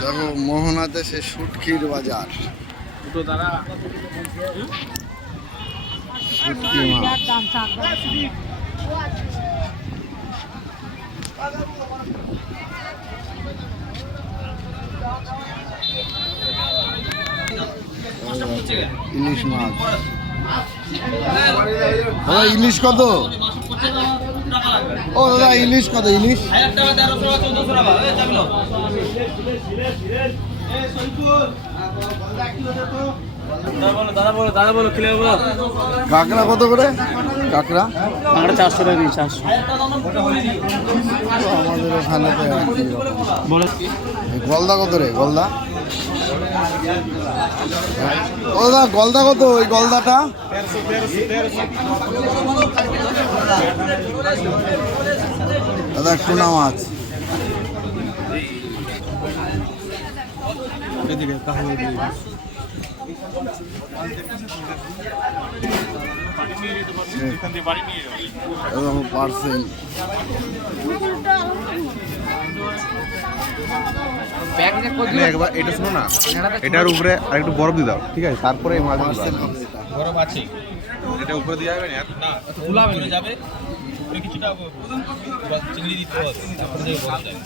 দেখো মোহনাতে সে শুটকির বাজার, শুটকি মাছ। ইলিশ মাছ, দাদা ইলিশ কত? ও দাদা ইলিশ কত? ইলিশ কাঁকড়া কত করে? কাঁকড়া 400 টাকা দিই, 400। আমাদের ওখানে তো গলদা কত রে? গলদা ও দাদা গলদা কত? ওই গলদাটা দাদা টুনা মাছ। পার্সেল একবার এটা শোনো না, এটার উপরে আর একটু বরফ দিয়ে দাও, ঠিক আছে? তারপরে এই মাছ বরফ আছে, এটা উপরে দিয়ে যাবে না, না ফুলাবে না যাবে, উপরে কিছুটা চিংড়ি দিতে হবে, তারপরে দিয়ে বরফ যাবে।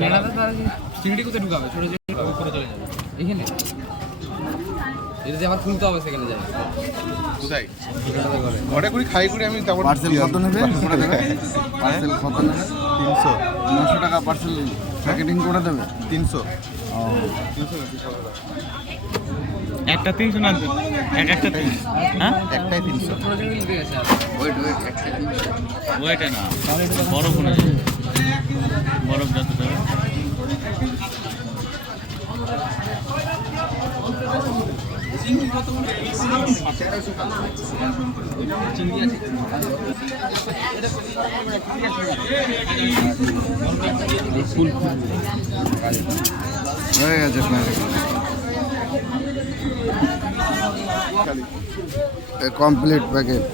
মেলাতে তার চিংড়ি কোথায় ঢুকাবে? ছোট চিংড়ি উপরে চলে যাবে এখানে, এটা দিয়ে আবার খুলতে হবে, সেখানে যাবে কোথায় ঘরে করি খাই করি আমি। তারপর পার্সেল কত নেবে? পার্সেল কত নেবে? 300 900 টাকা পার্সেল প্যাকেটিং করে দেবে। 300 একটা 300 না, একটা 300, হ্যাঁ একটাই 300। ছোট চিংড়ি দিয়ে আছে ওয়েট একটা 300, ওয়েটে না বরফ অনুযায়ী, বরফ যত যাবে। চিংড়ি কত করে? চিংড়ি আছে ফুল হয়ে গেছে কমপ্লিট প্যাকেট।